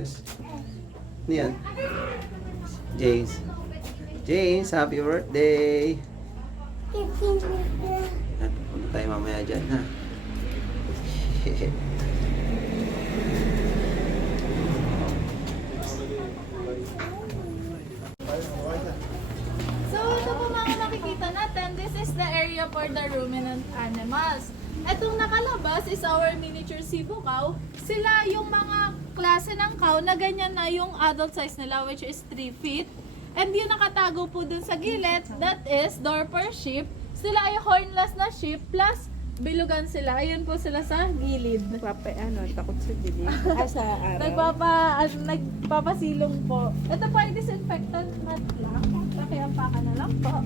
Yes. Ano yan? James. James, happy birthday! Punta tayo mamaya dyan, ha? So, ito po mga nakikita natin, this is the area for the ruminant animals. Itong nakalabas is our miniature Cebu cow. Sila yung mga klase ng cow na ganyan na yung adult size nila, which is 3 feet. And yung nakatago po dun sa gilid, that is Dorper sheep. Sila ay hornless na sheep plus bilugan sila. Ayun po sila sa gilid. Takot sa dilim. Sa araw. Nagpapasilong po. Ito po ay disinfectant mat lang. Pakiampakan na lang po.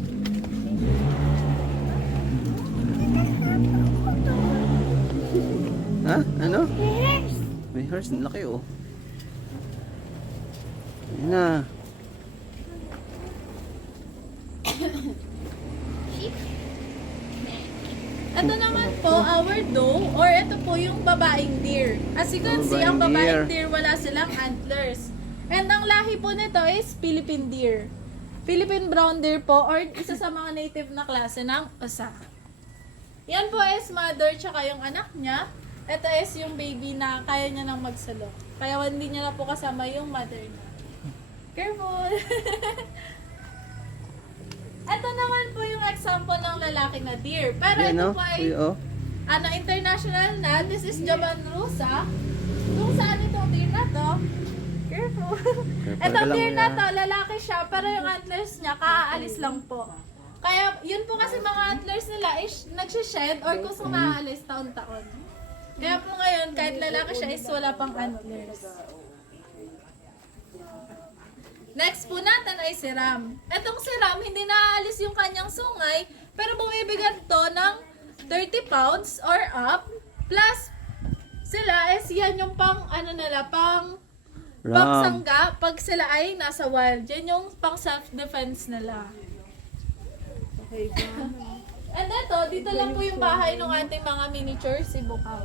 Ha? Ano? May horse. Ang laki, oh. Ayan na. Ito naman po, our doe, or ito po yung babaeng deer. As you can see, ang Babaeng babaeng deer, wala silang antlers. And ang lahi po nito is Philippine deer. Philippine brown deer po, or isa sa mga native na klase ng osa. Yan po is mother, tsaka yung anak niya. Ito is yung baby na kaya niya nang magsalo. Kaya hindi niya na po kasama yung mother niya. Careful! Ito naman po yung example ng lalaki na deer. Pero Yan, ito no? po ay Oh. international na. This is Javan Rusa. Kung saan itong deer na to? Careful. Itong deer na to, lalaki siya, pero yung antlers niya, kaaalis lang po. Kaya yun po kasi mga antlers nila is nagsished or kung maaalis taon-taon. Kaya po ngayon, kahit lalaki siya is wala pang antlers. Next po natin ay si Ram. Etong si Ram, hindi naaalis yung kanyang sungay, pero bumibigat to ng 30 pounds or up. Plus, sila is yan yung pang, pang pangsangga pag sila ay nasa wild. Yan yung pang self-defense nila. And ito, dito lang po yung bahay ng ating mga miniature Cebu cow.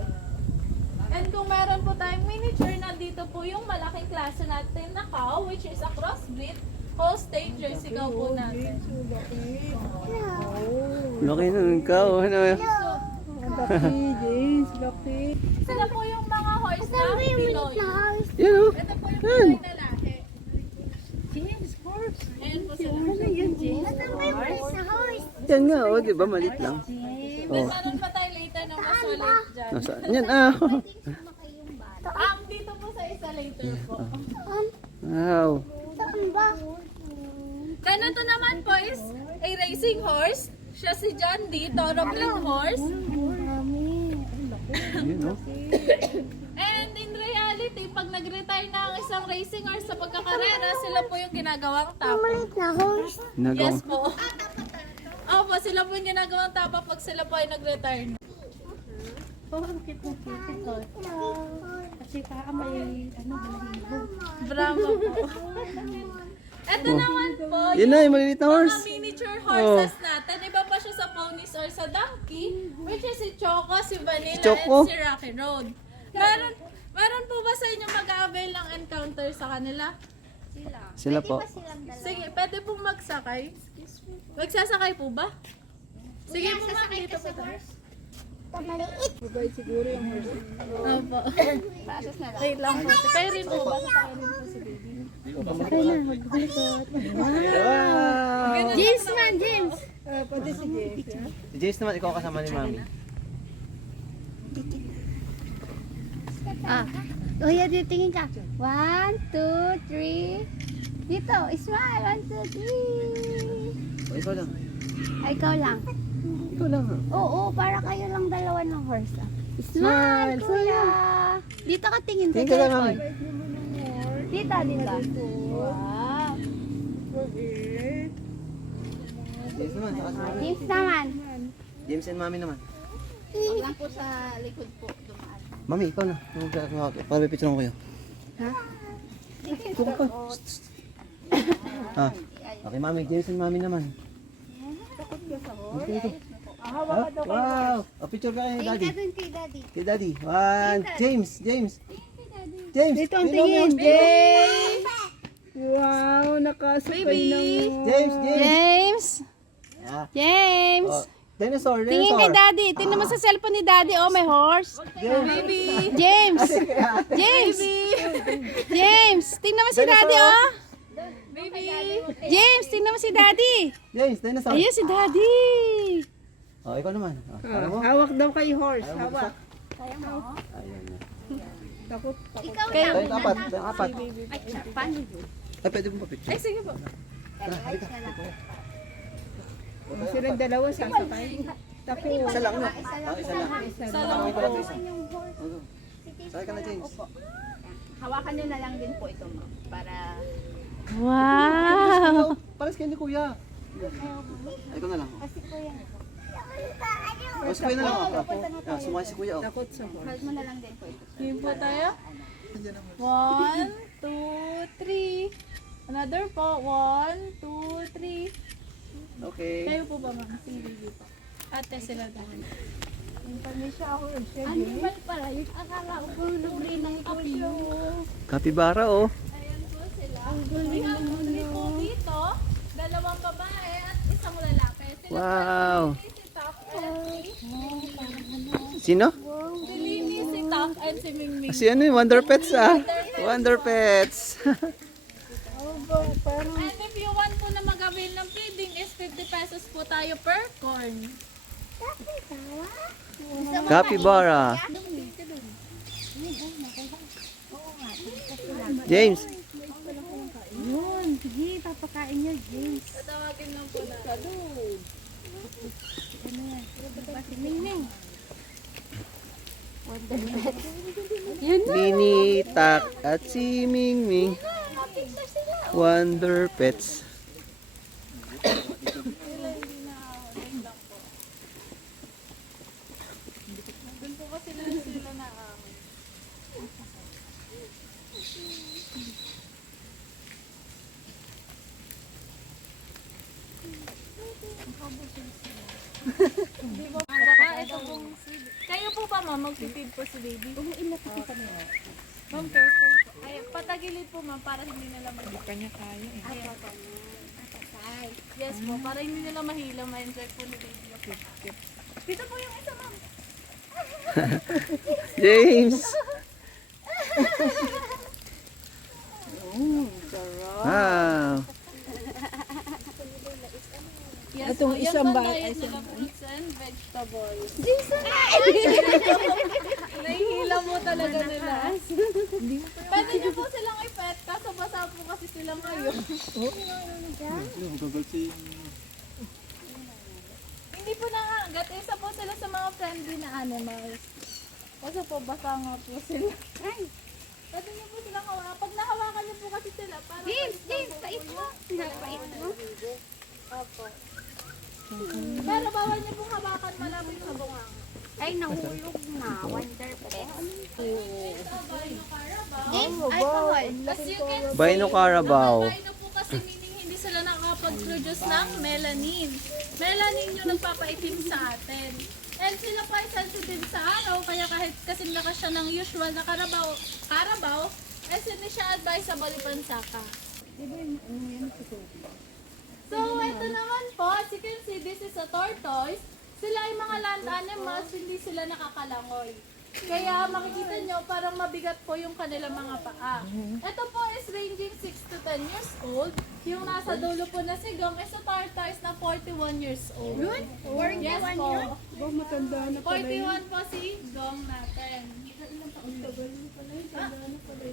And kung meron po tayong miniature, nandito po yung malaking klase natin na cow, which is a crossbreed, Holstein Jersey cow po natin. Laki na ng cow. Ano? Laki, James. Laki. Sila po yung mga horse na Pinoy. Yan, oh. Ito po yung Pinoy na lahi. James, horse. Ayan po sila. Ano yan, James? Yan nga, oh. Di ba? Malit lang. Then meron pa tayo later na mas solid dyan. Nasaan? Yan, ah. Dito po sa isa later po. Wow. Then ito naman po is a racing horse. Siya si John D. Thoroughbred horse. Yan, oh. And in reality, pag nag-retire na ang isang racing horse sa pagkakarera, sila po yung ginagawang tapa. Yes po. Opo, sila po yung ginagawang tapa pag sila po ay nag-retire na. Oh, ang cute. Kasi may, balahibo. Bravo po. Ito naman po, Yan na, yung maliliit na horse. mga miniature horses natin. Iba pa siya sa ponies or sa donkey, which is si Choco, si Vanilla, Si Choco? and si Rocky Road. Meron po ba sa inyo mag-avail ng encounter sa kanila? Sila po. Sige, pwede pong magsakay. Magsasakay po ba? Sige po ma'am, dito po tayo. Mabait siguro yung horse. Opo. Wait lang po. Kayo rin po ba? Sasakay rin po si baby. Wow. James man, James! Pwede si James, ha? Si Jace naman, ikaw kasama ni Mami. Kuya, titingin ka. 1, 2, 3. Dito, smile. 1, 2, 3. O, ikaw lang. Ay, ikaw lang. Ikaw lang, ha? Oo, para kayo lang dalawa ng horse. Smile, kuya. Dito ka tingin sa Tingin ka lang, Mami. Dito. Wow. James naman, saka si Mami. James naman. James and Mami naman. Huwag lang po sa likod po dumaan. Mami, ikaw na. Para may picture ko kayo. Ha? Tuka ka. Ah, okay, Mami. James and Mami naman. Dito. Wow! Picture ka kay Daddy. Dun kay Daddy. Kay Daddy. James. Kay Daddy. James! Dito ang tingnan mo tingin. yung- James! Wow, nakasakay ng... James! James! James! Ah. James! Oh, dinosaur, Tingin dinosaur. kay Daddy. Tingnan mo sa cellphone ni Daddy. Oh, may horse. James! James! Sige, ate. James! James! Tingnan mo si Daddy, oh. James, tingnan mo si Daddy. James, dinosaur. Ayun si Daddy. Oh, ikaw naman. Oh, ano mo? Hawak daw kay horse. Ayaw mo Hawak. Ayun na. Takot. Kayo. Ayun, apat. Ayun, apat. Paano? Ay, pwede mo pa picture. Ay, sige po. Silang dalawa sasakay. Takot. Isa lang na. Ah, isa lang. Sa lang Ako pala isa. Sakay ka na, James. Hawakan nyo na lang din po ito, ma'am. Para... Wow. Pares kayo ni Kuya. Ay, ikaw na lang. Oh, si Kuya na lang. Ako. Ah, sumakay si Kuya. Oh. Takot sa horse. Hold mo na lang din po ito. Game po tayo. 1, 2, 3. Another po. 1, 2, 3. Okay. Kayo po ba, ma'am? Sige, baby po. Ate sila dahil. Animal pala. Yung akala ko kung naglinang ako siya. Capybara, oh. Ayan po sila. We have 3 po dito. 2 babae at isang lalaki. Sila Wow. po si Top and Sino? si Lini, si Top and si Mingming. Si ano yung Wonder Pets, ah. Wonder Pets. And if you want po na mag-avail ng feeding is 50 pesos po tayo per corn. Capybara. James. Yun, sige, papakain niya, James. Tatawagin lang po na. Si Mingming. Lini, Tak, at si Mingming. Wonder Pets. Doon po kasi sila na ito pong si... Kayo po ba, ma'am? Mag-feed po si baby? Ma'am, careful po. Ay, patagilid po, ma'am, para hindi nila mahila. Kanya kaya eh. Yes po, para hindi nila mahila, ma-enjoy po ni baby. Dito po yung isa, ma'am. James. Wow. Yes Itong po, isang yan po ba- diet isang- nila, fruits and vegetables. Nahihila mo talaga nila. Pwede niyo po silang i-pet, kaso basa po kasi sila ngayon. Hindi po nangangagat, isa po sila sa mga friendly na animals. Kasi po basa nga po sila. Pwede niyo po silang hawakan. Pag nahawakan niyo po kasi sila, parang... James, pait mo. Napait mo. Opo. Pero bawal niyo pong hawakan malapit sa bunganga. Ay, nahulog na. Wonder Pets. James, Ay, bawal. as you can see, Bino Carabao. albino po kasi meaning hindi sila nakakapag-produce ng melanin. Melanin yung nagpapaitim sa atin. And sila po ay sensitive sa araw, kaya kahit kasing lakas siya ng usual na Carabao, hindi siya advisable ipansaka. So, ito naman po, as you can see, this is a tortoise. Sila ay mga land animals, hindi sila nakakalangoy. Kaya makikita nyo, parang mabigat po yung kanilang mga paa. Ito po is ranging 6 to 10 years old. Yung nasa dulo po na si Gong is a tortoise na 41 years old. Yes po. Ba, matanda na pala yun. 41 po si Gong natin.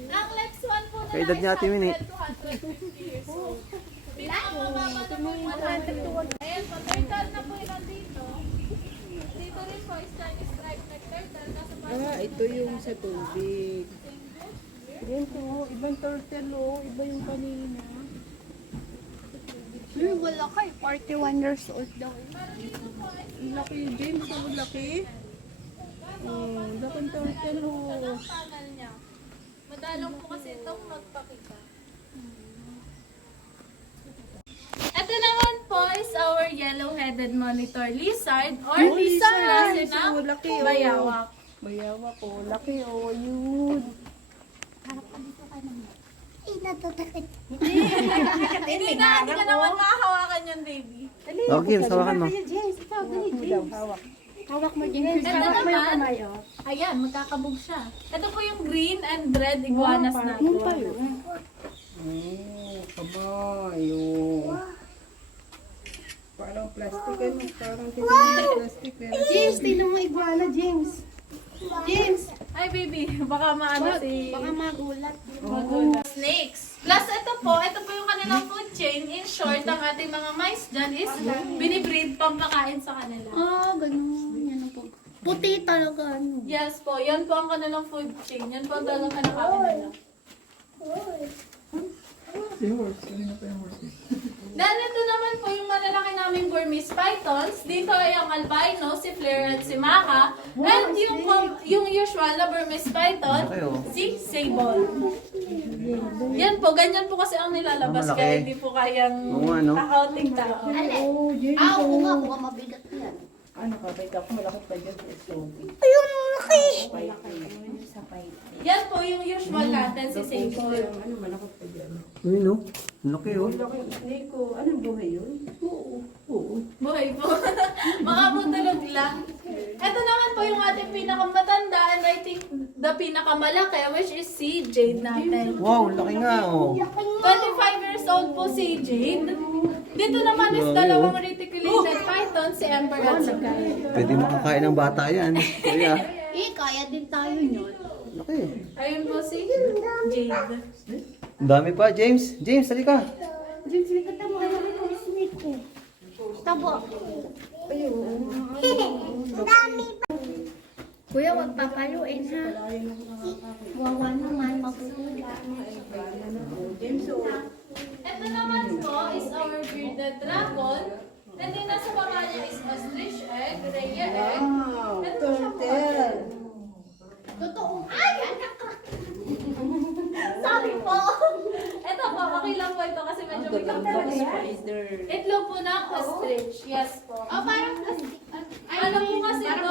Ang next one po na Kay edad niya, Ate Minnie. 100 to 150 years old. Pinakamababa na po yung 100. Ayan po, turtle na po yun nandito. Dito rin po is Chinese striped neck turtle. Kaso Ah, ito yung sa tubig. Yan po, ibang turtle oh. Iba yung kanina. Wala kay 41 years old daw. Ang laki, James. Ang laki. Oh, lakang turtle oh. ang tunnel niya. Madalang po kasi itong magpakita. Ito naman po is our yellow-headed monitor lizard or Oh, lizard lizard. na Oh, laki, oh. bayawak. Bayawa ko. Laki oh. Yun. Hindi ka naman makahawakan yun, baby. Oh, James, hawakan mo. Hawak mo, James. Ito naman, ayan, magkakabog siya. Ito po yung green and red iguanas natin. Kabayo. Parang plastic, ano? Parang plastic. James, tinong mo iguana, James. James. Ay, baby, baka maano si... Baka magulat. Snakes. Plus, ito po yung kanilang food chain. In short, ang ating mga mice dyan is binibreed pampakain sa kanila. Ganun. Yan ang po. Puti talaga, ano. Yes po, yan po ang kanilang food chain. Yan po ang talagang kinakain nila. Then ito naman po yung malalaki naming Burmese pythons. Dito ay ang albino, si Flair at si Maka. And yung usual na Burmese python, si Sable. Yan po, ganyan po kasi ang nilalabas. Malaki. Kaya hindi po kayang Oo, ano? accounting tao. Oo nga, baka mabigat yan. Ano ka, may malaki pa dyan sa SOB. Yan po yung usual natin, si Sable. Ano, malaki pa dyan. Uy, no? Laki, oh. Laki, Nico. Anong buhay yun? Oo. Buhay po. Makaputulog lang. Ito naman po yung ating pinakamatanda and I think the pinakamalaki, which is si Jade natin. Wow, laki nga, oh. 25 years old po si Jade. Dito naman is dalawang reticulated python, si Ember at si Kai. Pwede makakain ng bata yan. Kuya. Kaya din tayo yun. Laki. Ayun po si Jade. Ang dami pa, James. James, halika. James, may katama ka namin ng snake ko. Tabo. Kuya, wag papaluin ha. Wawa naman, magsusulat. Ito naman po is our bearded dragon. And then nasa baba niya is ostrich egg, rhea egg. Ito siya po. Totoo. Ay, anak ka. Sorry po. Ito po, okay lang po ito kasi medyo may kampulan. Itlog po ng ostrich. Yes po. Parang plastic. Ano po kasi ito,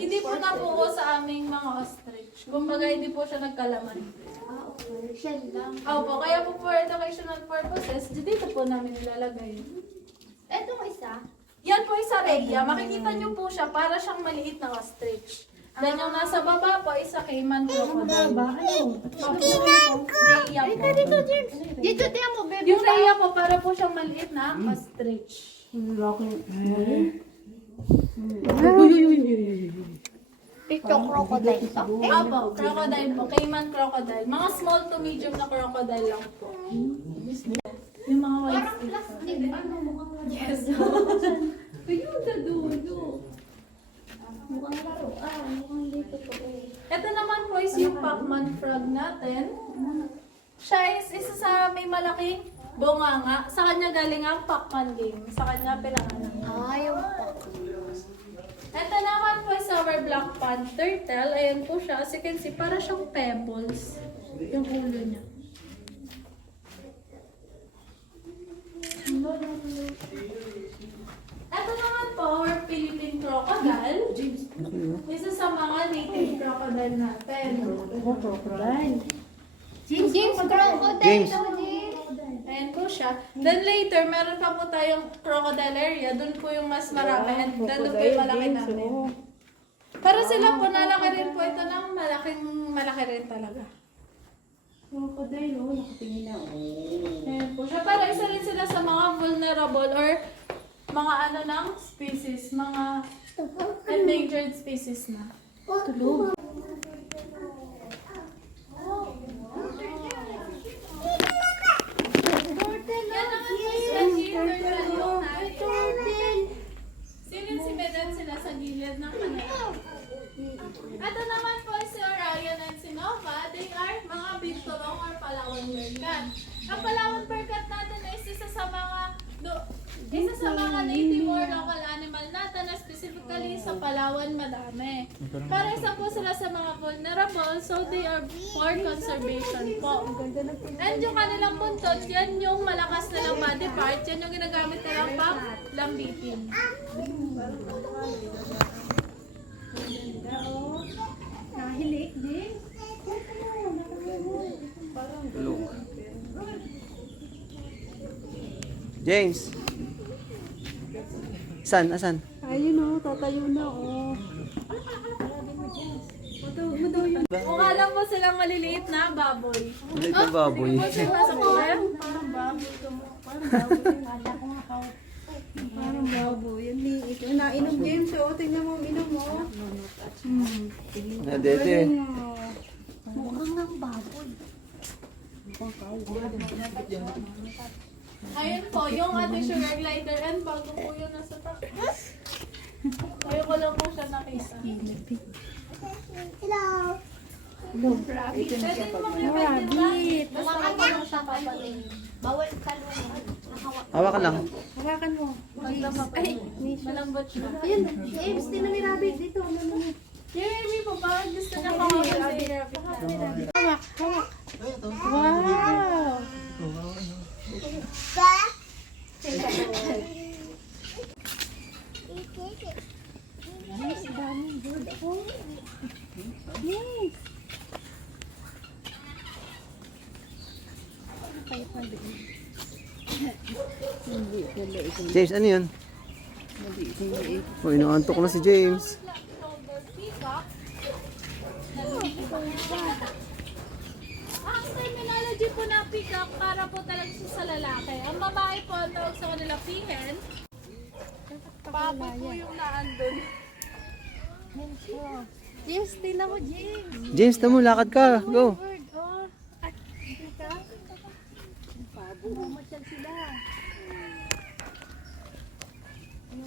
hindi po nabuo sa aming mga ostrich. Kumbaga hindi po siya nagkalaman. Okay. Shell lang. Opo, kaya po for educational purposes, dito po namin nilalagay. Etong isa. Yan po isa rhea. Makikita niyo po siya para siyang maliit na ostrich. Then yung nasa baba po, isa caiman crocodile. Ano? Rhea po. Dito, tiyan mo, baby. Yung rhea po, para po siyang maliit na ostrich. Ito, crocodile to. Opo, crocodile po. Cayman crocodile. Mga small to medium na crocodile lang po. Yung mga white Parang stick. plastic. Ano, mukhang Yes. Ayun, dadulo. Mukhang laruan. Mukhang dito to. Ito naman po is yung Pac-Man frog natin. Siya is isa sa may malaking bunganga. Sa kanya galing ang Pac-Man game. Sa kanya pinangalan. Ayaw pa. Ito naman po is our black panther turtle. Ayan po siya. As you can see, para siyang pebbles. Yung ulo niya. Ito naman po, our Philippine crocodile. Isa sa mga native crocodile natin. James, crocodile. James. Ayan po siya. Then later, meron pa po tayong crocodile area. Doon po yung mas marami. And doon po yung malaki namin. Para sila po, nalaki rin po ito ng malaki rin talaga. Crocodile, oh. Nakatingin na, oh. Ayan po siya. Para isa rin sila sa mga vulnerable or mga ano ng species. Mga endangered species na. Tulog. Yan naman po sila turtle yung natin. Silin si Bedan sila sa gilid ng kanila. Ito naman po si Orion and si Nova. They are mga bitulong or Palawan percat. Ang Palawan percat natin is isa sa mga native or local animal natin na specifically sa Palawan madami. Para isa po sila sa mga vulnerable, so they are for conservation po. And yung kanilang buntot, yan yung malakas nilang body part, yan yung ginagamit nilang pang lambitin. Nahilik din. James. Asan? Asan? Ayun o, tatayo na o. Mukha lang po silang maliliit na baboy. Ulit ng baboy. Nasa kuya? Parang baboy. Yan liit. Nainom James o. Tingnan mo, inom mo. Nadete. Mukhang ng baboy. Ayun po, yung ating sugar glider and bago po yun nasa taas. Ayun ko lang po siya nakita. Hello. Pwede makipag din ba? Basta ako lang siya papaling. Bawal talungan. Hawakan lang. Hawakan mo. Malambot siya. Ayun, James, tinan ni Rabbit dito. Yay, po ba? Gusto niya kawakan sa Rabbit. Hawak, hawak. Wow! Yes, daming good. Oh. Yes. James, ano yun? Oh, inaantok na si James. Ang terminology po ng peacock para po talaga siya sa lalaki. Ang babae po, ang tawag sa kanila pihen. Papo po yung naandun. James, tingnan mo, James. James, tamo, lakad ka. Go. Bird, oh. At, dito. Pabo, masyal sila.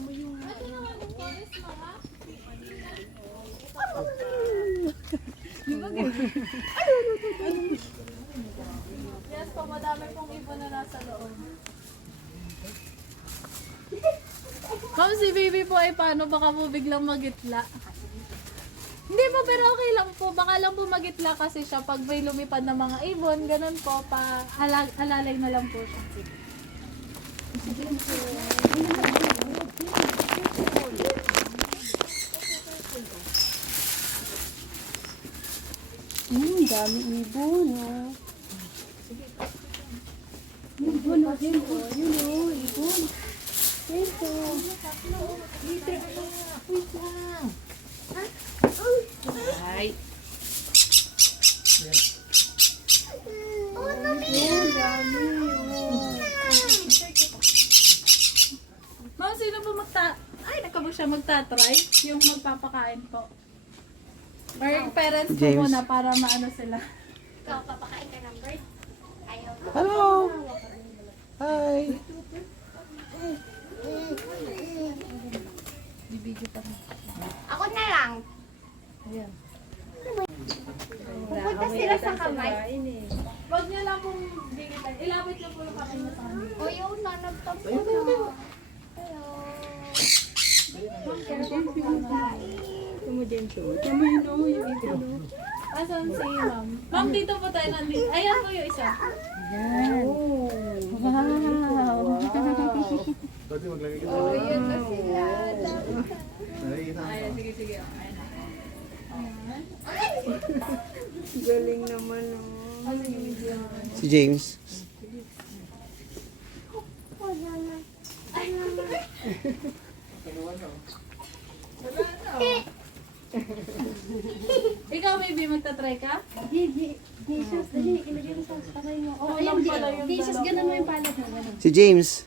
Ito naman po is mga yes po, madami pong ibon na nasa loob. Ma'am, si baby po ay paano? Baka po biglang magitla. Hindi po, pero okay lang po. Baka lang po magitla kasi siya pag may lumipad na mga ibon, ganun po, alalay na lang po siya. Dami ibon, oh. Ibon, oh, James, oh. Yun, oh, ibon. James, oh. Wait lang. Ay. Ayan, dami, oh. Ma'am, sino po ay, nakabo siya magtatry? Yung magpapakain po. Or yung parents po James. muna para maano sila. Ikaw, papakain ka ng bird? Ayaw. Hello. Hi. Ako na lang. Pupunta sila sa kamay. Huwag niyo lang pong bigitan. Ilapit niyo po yung kamay niyo sa kanila. O yun, nanagtampo na. Hello. Ito mo, James, oh. Ito mo, yun, oh, yung ibon, oh. Asan si ma'am? Ma'am, dito po tayo nandito. Ayan po yung isa. Oh. Wow. Oh, yun na sila. Ayan, sige, sige. Galing naman, oh. Si James. Ikaw, maybe magta-try ka? Jesus, dali, ilagay mo sa kamay mo. Oh, Lang ayun, pala yung Jesus, dalawa. ganun mo yung palad mo, ganun. Si James.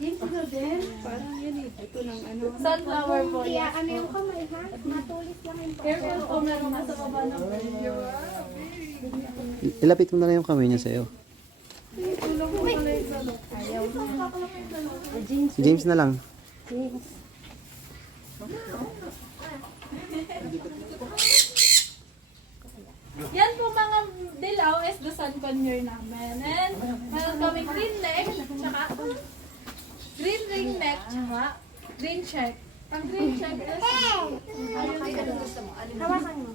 James, ito din. Parang yan eh. Ito ng ano. Sunflower po. Kaya Yes. ano yung kamay, ha? Matulis lang yung Careful po, meron ka sa baba ng Ilapit mo na lang yung kamay niya sa'yo. Si James na lang. Yan po mga dilaw is the sun conure namin. And meron kaming green neck, tsaka green ring neck, tsaka green check. Ang green check is... Hawakan mo.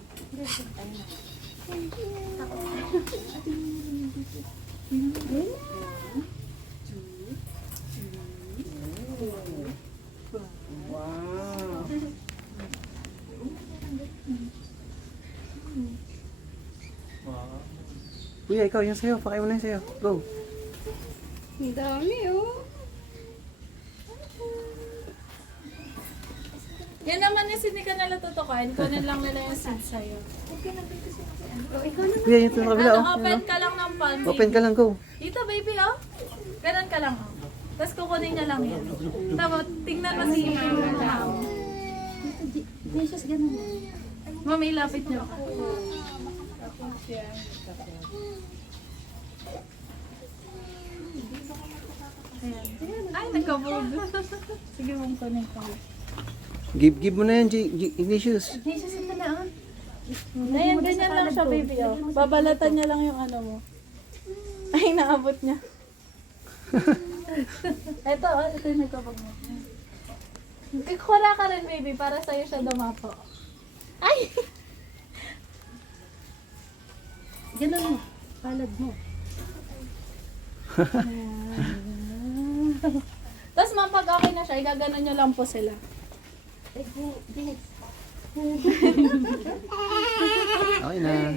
Kuya, ikaw, yung sa'yo. Pakain mo na yung sa'yo. Go. Ang dami, oh. Yan naman yung hindi ka nila tutukan. Kunin lang nila yung seed sa'yo. Kuya, yung sa kabila, oh. Open ka lang ng palm, baby. Open ka lang, go. Dito, baby, oh. Ganun ka lang, oh. Tapos kukunin niya lang yan. Tapos, tingnan mo si Mami, lapit niyo. Ayan. Ay, nagkabog. Sige, mong kunin ko. Give mo na yan, Ignatius. Ayan, ganyan lang siya, baby, oh. Babalatan niya lang yung ano mo. Ay, naabot niya. Ito yung nagkabog mo. Ikura ka rin, baby, para sa'yo siya dumapo. Ay! Ganun mo. Palad mo. Tapos ma'am, pag okay na siya, igaganon nyo lang po sila. Okay na.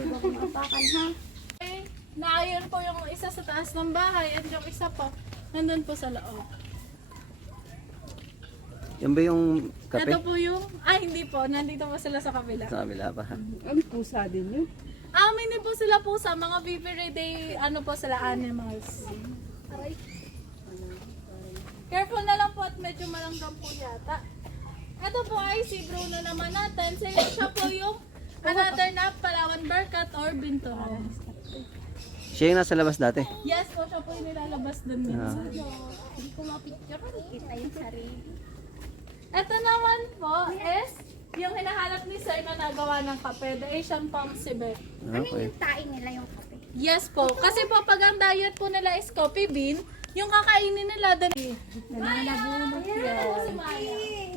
Okay, naayon po yung isa sa taas ng bahay at yung isa po, nandun po sa loob. Yan ba yung kape? Ito po yung, hindi po, nandito po sila sa kabila. Sa kabila pa. Ang pusa din yun. May din po sila po sa mga everyday, ano po sila, animals. Careful na lang po at medyo malanggam po yata. Ito po ay si Bruno naman natin. Siya po yung another na Palawan Berkat or Binturan. Siya yung nasa labas dati. Yes po, siya po yung nilalabas dun minsan. Hindi ko mapicture. Kita yung sarili. Ito naman po is yung hinahanap ni Sir na nagawa ng kape, the Asian Palm Civet. Okay. Tain nila yung kape. Yes po, kasi po pag ang diet po nila is coffee bean, yung kakainin nila doon. Nananabunot yan.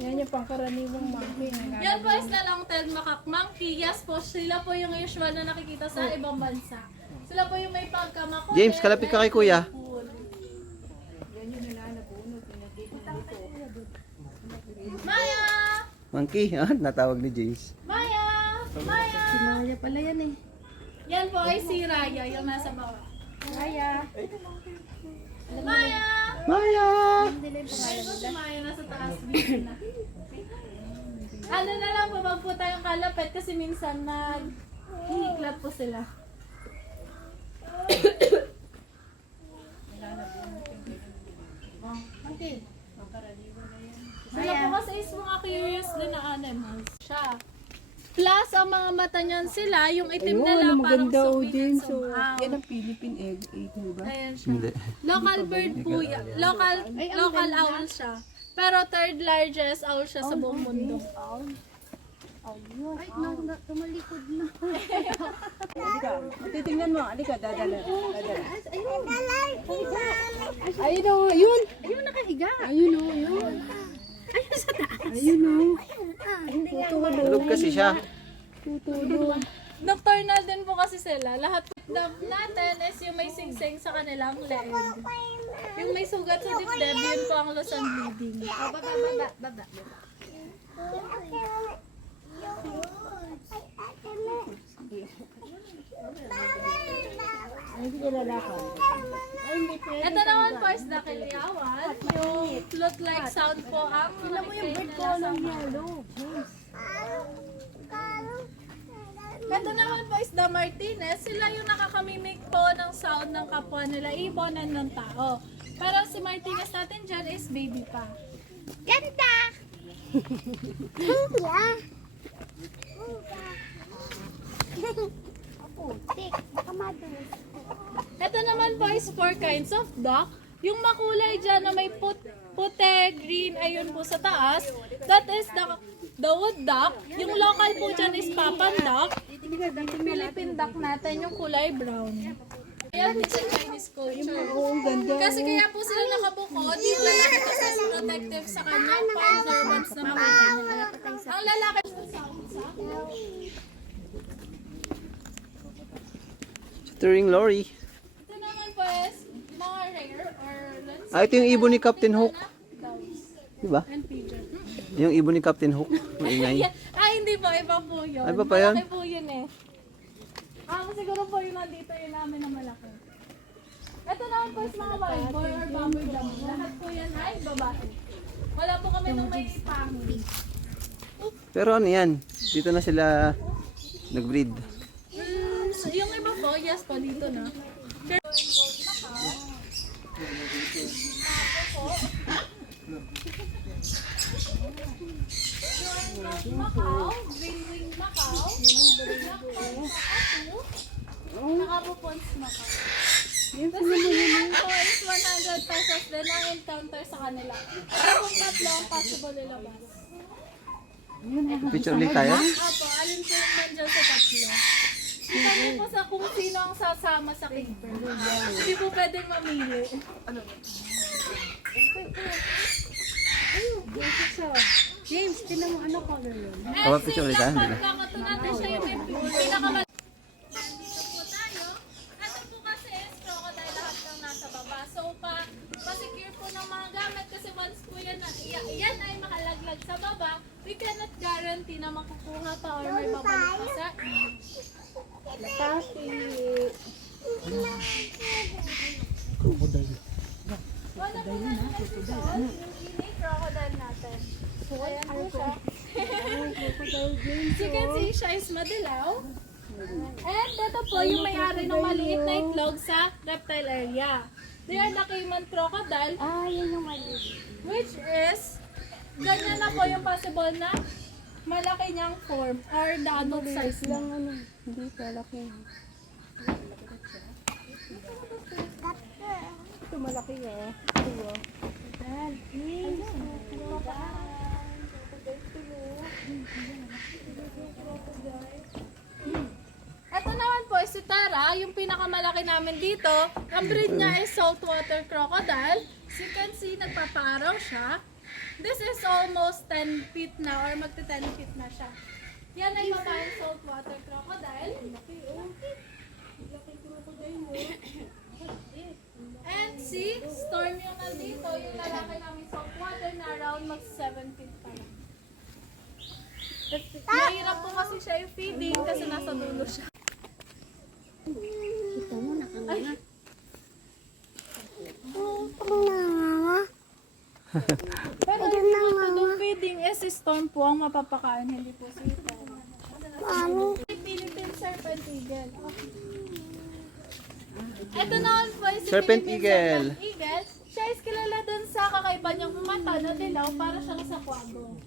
Yan yung pangkaraniwang mami. Yan po is na long tailed macaque monkey. Yes po, sila po yung usual na nakikita sa ibang bansa. Sila po yung may pagkamakulit. James, kalapit ka kay kuya. Maya! Monkey, natawag ni James. Maya! Maya! Maya pala yan eh. Yan po ay si Raya, yung nasa bawah. Maya. Maya! Maya! Ayun po si Maya, nasa taas dito na. Ano na lang po, wag po tayong kalapit kasi minsan hihiklap po sila. Sila po kasi is mga curious din na animals. Siya. Plus, ang mga mata niyan sila, yung itim nila parang maganda o sumi din. and So, somehow. yan ang Philippine egg mo ba? Ayan siya. Hindi. Local bird po yan. Local owl siya. Pero third largest owl siya sa buong mundo. Ay, tumalikod na. Halika. Titingnan mo. Halika, dadala. Ayun Ayun o, yun. Ayun, nakahiga. Ayun o, yun. Ayun sa taas. Ayun o. Tulog kasi siya. Tutulog. Nocturnal din po kasi sila. Lahat dove natin is yung may singsing sa kanilang leeg. Yung may sugat sa dibdib, yun po ang loss and bleeding. Baba. Ito naman po is dakilyawan. Yung flute-like sound po ang alam mo yung bird ko ng yellow. Ito naman po is the Martinez. Sila yung nakakamimik po ng sound ng kapwa nila ibonan ng tao. Pero si Martinez natin dyan is baby pa. Ganda! Putik, baka madulas. Ito naman po is 4 kinds of duck. Yung makulay dyan na may puti, green, ayun po sa taas. That is the wood duck. Yung local po dyan is papan duck. Philippine duck natin, yung kulay brown. Ayan, it's a Chinese culture. Kasi kaya po sila nakabukod, yung lalaki kasi is protective sa kanyang partner once na makita nila. Ang lalaki Turing lorry. ito naman po is mga rare or let's Ito yung ibon ni Captain Hook. doves Diba? and pigeon. Yung ibon ni Captain Hook. Maingay. Hindi po, iba po yun. Ay, iba pa yun? Malaki po yun eh. Siguro po yung nandito yun namin na malaki. Ito naman po is mga wild boy or baboy damo. Lahat po yan ay babae. Wala po kami nung may pangli. Pero ano yan? Dito na sila nag-breed. So, yung iba po, yes po, dito na. Pero Macau, green wing Macau, black pants saka po pons Macau. Tapos yung po is 100 pesos din ang encounter sa kanila. Pero kung tatlo ang possible ilabas. Picture ulit tayo? Apo, alin po yung nandyan sa tatlo. Depende po sa kung sino ang sasama sa keeper. Hindi po pwedeng mamili. James, tinan mo ano color yun? Awa, picture ulit tayo. Pagkakato natin siya yung pinakamal. Nandito po tayo. Ito po kasi is crocodile lahat ng nasa baba. So, pa-secure po ng mga gamit kasi once po yan ay makalaglag sa baba, we cannot guarantee na makukuha pa or may babalik pa sa wala po natin ito, yung crocodile natin. Ayan po siya. As you can see, siya is madilaw. And ito po yung may-ari ng maliit na itlog sa reptile area. They are the Cayman crocodile, Yan yung maliit. which is, ganyan na po yung possible na malaki niyang form or the adult size na. Hindi malaki. Ito malaki ah. Ito naman po si Tara, yung pinakamalaki namin dito. Ang breed niya is saltwater crocodile. As you can see, nagpapaaraw siya. This is almost 10 feet na or magti 10 feet na siya. Yan ay babaeng saltwater crocodile. And see, storm yung nandito, yung lalaki namin saltwater na around mag 7 feet pa lang. Mahirap po kasi siya yung feeding kasi nasa dulo siya. Ito mo, nakanganga. Pero hindi po to do feeding is storm po ang mapapakain, hindi po sita. Philippine Serpent Eagle. Ito naman po is si Serpent Philippine Eagle. Serpent Eagle. Siya is kilala dun sa kakaiba niyang mata na dilaw para siyang sa kwago.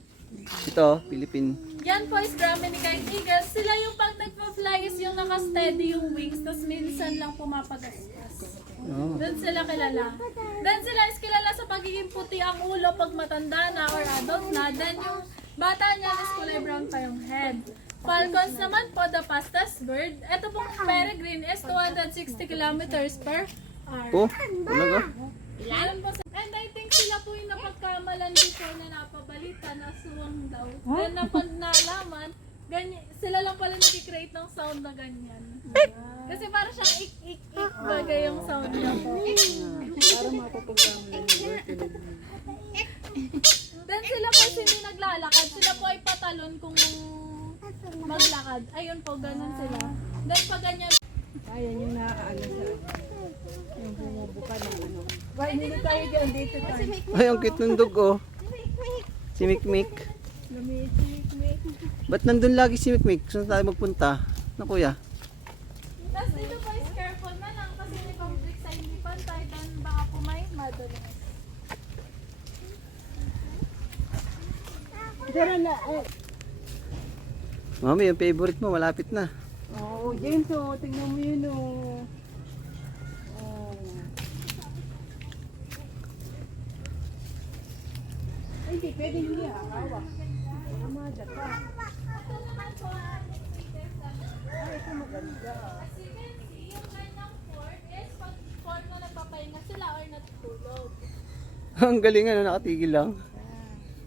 Ito, Philippine. Yan po is Graminicate Eagles. Sila yung pag nagpa-fly is yung naka-steady yung wings, tapos minsan lang pumapagasgas. Oh. Doon sila kilala. Then sila is kilala sa pagiging puti ang ulo pag matanda na or adult na. Then yung bata niya is kulay brown pa yung head. Falcons naman po, the fastest bird. Ito pong peregrine is 260 kilometers per hour. Oh, talaga? Alam po sa- And I think sila po yung napagkamalan before na napabalita na suwang daw. Then nalaman, sila lang pala nag-create ng sound na ganyan. Kasi para siyang ik-ik-ik bagay yung sound niya po. Para mapapagdami ng Then sila po hindi naglalakad. Sila po ay patalon kung maglakad. Ayun po, ganun sila. Then pag ganyan, Ayan yung naaano sa yung bumubuka na ano. Ba, hindi tayo dyan dito tayo. Ay, ang cute ng dog, oh. Si Mikmik. Lumitik-mik. Ba't nandun lagi si Mikmik? Saan tayo magpunta? Na kuya? tapos dito po is careful na lang kasi may conflict sa hindi pantay. Then baka po may madulas. Tara na. Mami, yung favorite mo, malapit na. Oh, James, oh, tingnan mo yun, oh. Oh. Ay, hindi, pwede hindi, ha? Hawak. Amada ka. Ito naman po ang Ay, ito maganda. as you can see, yung kanyang form is pag form na nagpapahinga sila or natutulog. Ang galing, ano, nakatigil lang.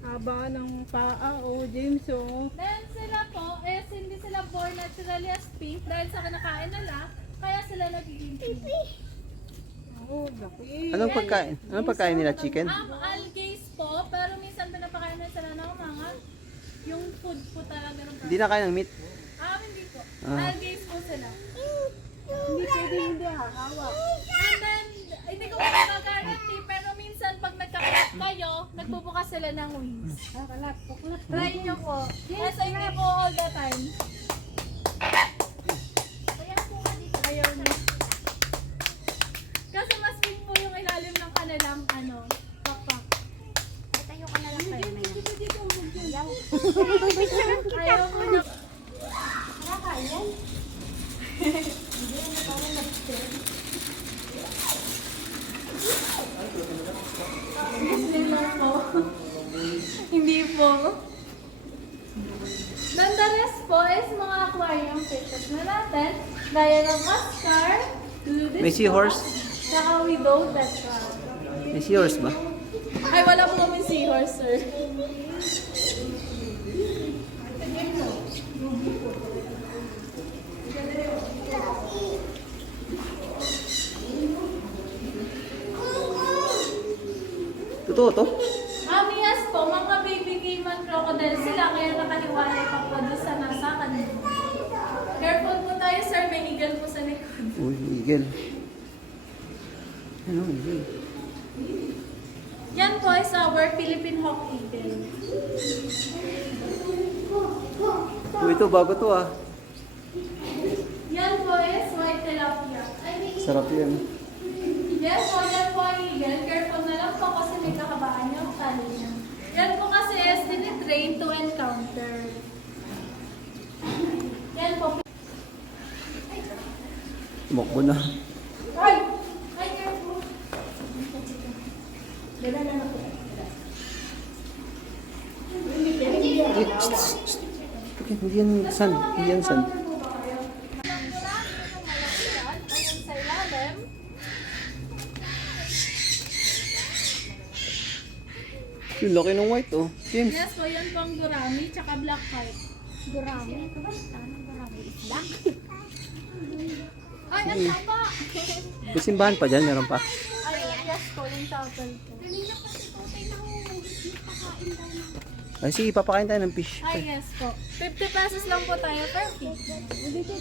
Haba ng paa, oh, James, oh. Then sila po is hindi sila born naturally as pink dahil sa kinakain nila, kaya sila nagiging pink. Oh, laki. Anong pagkain? Anong pagkain nila? Chicken? Algae po, pero minsan pinapakain na sila ng mga yung food po talaga ng Hindi na kain ng meat. hindi po. Algae po sila. Hindi pwede hindi hahawak. And then, hindi ko mag-guarantee, pero minsan pag nagkakalat kayo, nagbubukas sila ng wings. Kalat, puklat. Try nyo po. Kasi hindi po all the time. Ayaw nyo. Kasi mas big po yung ilalim ng kanilang pakpak. Tayo ka na lang kayo na yan. Ayaw mo na. Nila po. Hindi po. Then the rest po is mga aquarium fishes na natin. Gaya ng Oscar, Ludus, May seahorse? saka widow tetra. May seahorse ba? Ay, wala po kami seahorse, sir. Totoo to? Yes po, mga baby caiman crocodile sila, kaya nakahiwalay pa po doon sa nasa kanila. Careful po tayo, sir. May eagle po sa likod. Uy, eagle. Ano, eagle? Yan po is our Philippine hawk eagle. Uy, ito, bago to ah. Yan po is white tilapia. Sarap yan. Yan po ang eagle. Careful na lang po kasi may kakabaan yung tali niya. Yan po kasi is tinitrain to encounter. Yan po. Mokbo na. Ay! Ay, careful. Dala na ako. Hindi yan sand. Hindi yan sand. Ayun sa ilalim. Yung laki ng white oh. James. Yes po, yan po ang gurami, tsaka black pipe. Gurami. Ito ba? Tanong gurami. Isla. Ay, ang taba! May simbahan pa dyan, meron pa. Ay, yes po, yung chapel po. Ay, sige, papakain tayo ng fish. Ay, yes po. 50 pesos lang po tayo per fish. Dito.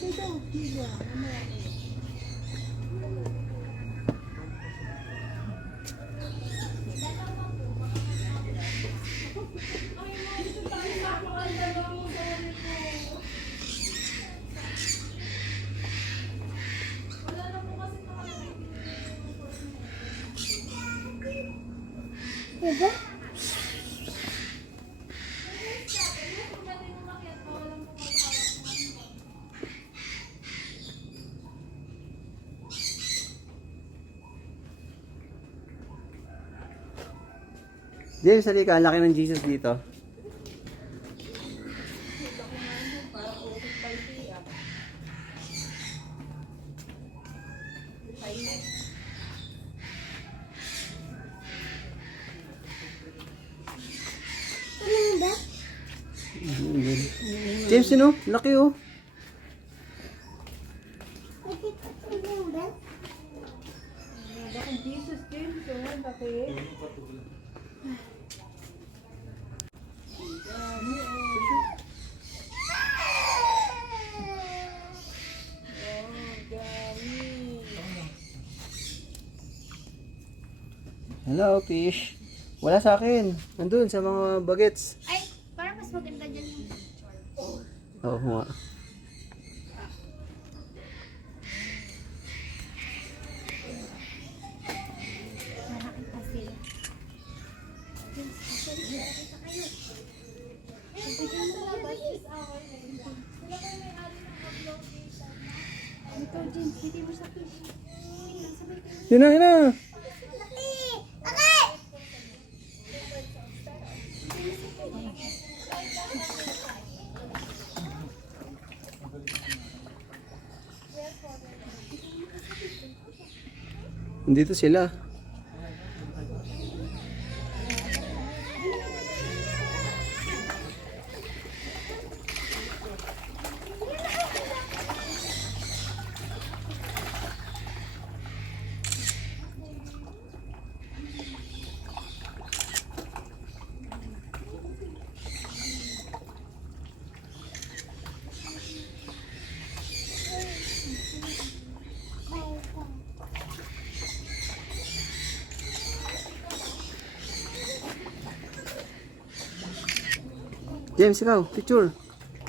Diba? James, halika. Ang laki ng Jesus dito. James, yun oh. Laki oh. Bakit Jesus James, bakit? Hello, fish. Wala sa akin. Nandun sa mga bagets. Ay, parang mas maganda dyan yung Oo nga. malaki pa sila. Ito, James, hindi mo sa fish. Yun na, yun na. Nandito sila. James, ikaw, picture.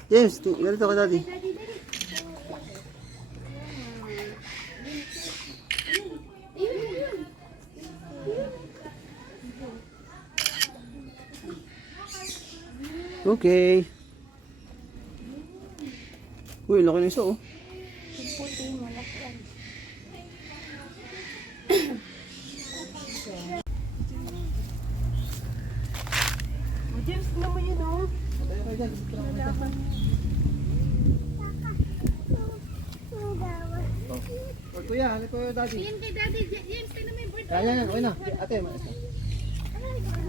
James, ganito ka daddy. Okay. Uy, laki na isa oh. James, tingnan mo yun, oh. Oh, kuya, halika ko daddy. Yan kay Daddy James, tingnan mo yung bird. Kaya yan, uy na. Ate, maalis na.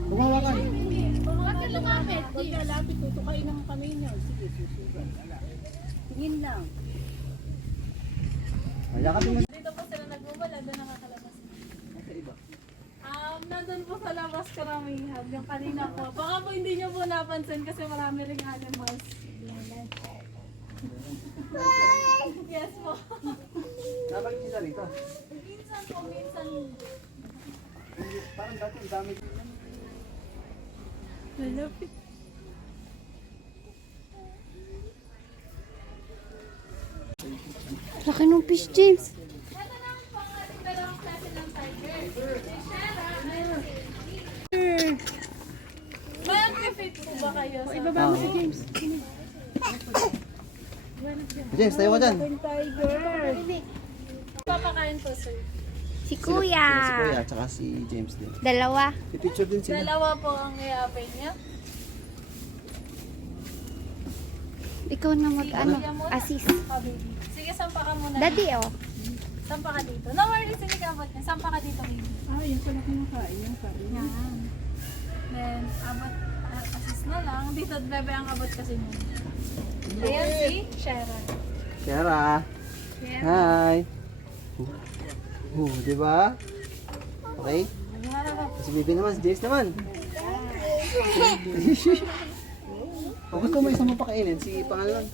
Bumawa ka. Huwag ka lumapit. Pag nalapit, tutukain ng kamay niya. Sige, susugan. Tingin lang. Kaya ka tingnan. Dito po sila nagmumula, doon nakakalabas. Nandun po sa labas karamihan, yung kanina po. Baka po hindi nyo po napansin kasi marami ring animals. Yes po. Nabalik sila rito. Minsan po, minsan. Parang dati ang dami. Lalapit. Laki ng fish, James. Ito na ang pangaling dalawang klase ng tiger. Si Shara and may activate po ba kayo sa... Ibaba mo si James. James, tayo ka dyan. Tiger. Papakain po, sir. Si Kuya. Si Kuya, tsaka si James din. Dalawa. Pipicture din sila. Dalawa po ang i-apply niya. Ikaw na mag-ano, assist. Oh, baby. Sige, sampa ka muna. Daddy, oh. Sampa ka dito. No worries, hindi ka abot niya. Sampa ka dito, baby. Ah, yan pala kinakain. Yan kain. Yan. Then, abot, assist na lang. Dito, bebe, ang abot kasi mo. Ayan si Shara. Shara. Hi. Di ba? Okay? Si Bibi naman, si James naman. Kung gusto mo isang mapakainin, si pangalan.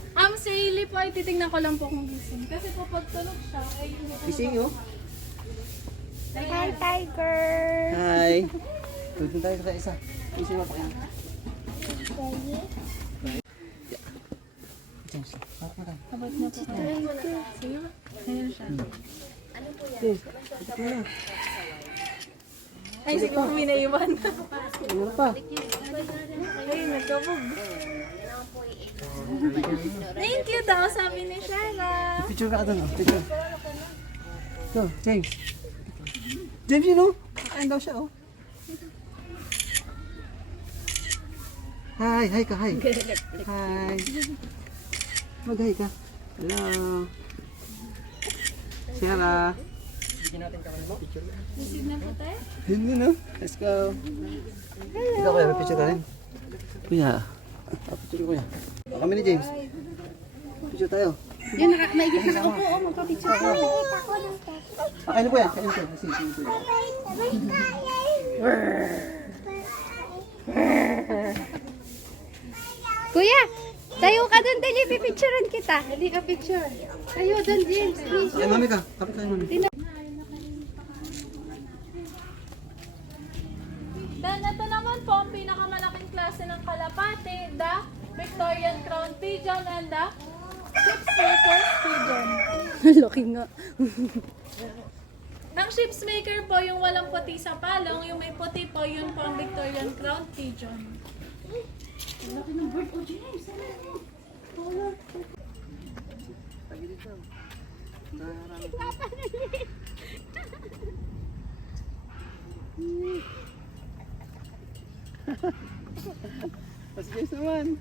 Si Hailey po ay titignan ko lang po kung gising. Kasi po pag tulog siya, ay hindi ko. Gising oh. Hi, Tiger. Hi. Tulog tayo sa isa. Gising mapakainin. James, parang na tayo. Abot niya po. Sige ba? Ayan siya. James, ito ko na. Ay, siguro may naiwan. Ano pa? Ay, nagkabog. Thank you daw, sabi ni Shara. Picture ka doon, oh. Picture. So, James. James, yun, oh. Kakain daw siya, oh. Hi, hi ka, hi. Hi. Mag-hi ka. Hello. Sarah. Receive na po tayo? Hindi, no? Let's go. Ikaw, kuya, may picture ka rin. Kuya. Picture ko, kuya. Kami ni James. Picture tayo. Yan, maigit na ako po. Oh, magpa-picture ko. Kain po yan. Kain po. Kasi, po yan. Kuya, tayo ka dun, dali, pipicturean kita. Dali ka picture. Tayo doon, James. Please. Yan, mami ka. Kapit tayo, mami. Then, ito naman po ang pinakamalaking klase ng kalapate, the Victorian Crown Pigeon and the Sheepsmaker Pigeon. Laki nga. Ang Sheepsmaker po yung walang puti sa palong, yung may puti po, yun po ang Victorian Crown Pigeon. Laki ng bird. Oh, James. Mas James naman.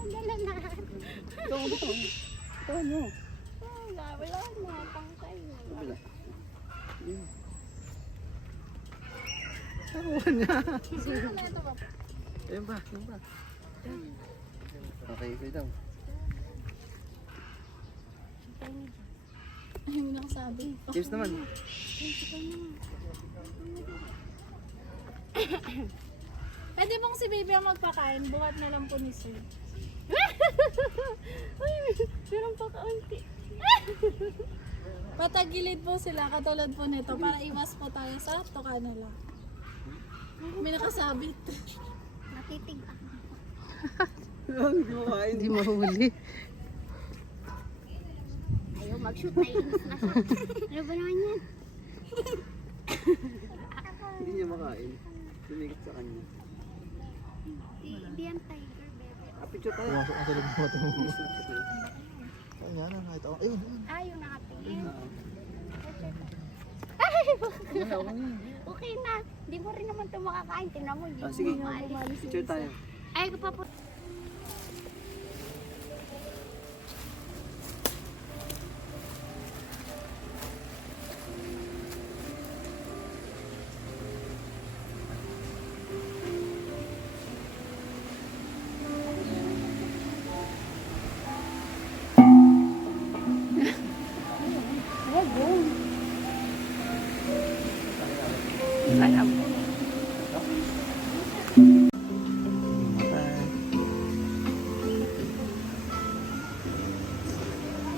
Nagala na. Ito, ano? Wala na, pang kayo. Wala. Nakuha niya. Ayun pa, ayun pa. Okay, wait lang. Ayun lang sabi. James naman. Pwede bang si baby ang magpakain? Buhat na lang po ni sir. Uy, meron pa kaunti. Patagilid po sila, katulad po nito, para iwas po tayo sa tukanila. May nakasabit. Natitig ako. Hindi mo kain. Hindi mahuli. Ayaw mag-shoot. Naiinis na siya. Ano ba naman yan? Hindi niya makain. Tumikit sa kanya. Hindi yan tiger, bebe. Picture tayo. Pumasok ka sa loob mo ito. Ay, yan na, nakita ko. Ayun, ayun. Ah, yung nakatingin. Oo. Okay na. Hindi mo rin naman ito makakain. Tingnan mo, hindi Ah, mo sige, maalis. picture tayo. Ay, papu...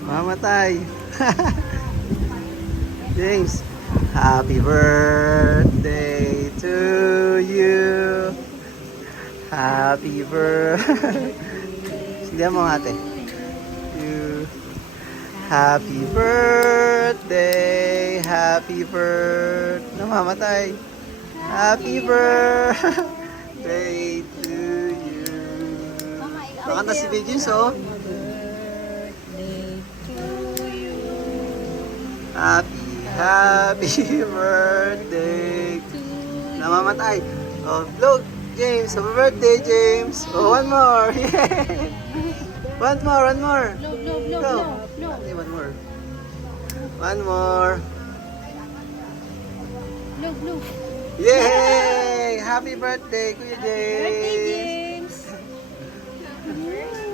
Mamatay. James, happy birthday to you. Happy birthday. Sige mo ate. You. Happy birthday. Happy birthday. Namamatay. Happy birthday to you. Nakanta si James, oh. Happy birthday. Namamatay. Oh, look, James. Happy birthday, James. Oh, one more. Yay. One more. Go. Ate, one more. One more. Yay! Happy birthday, Kuya James. James!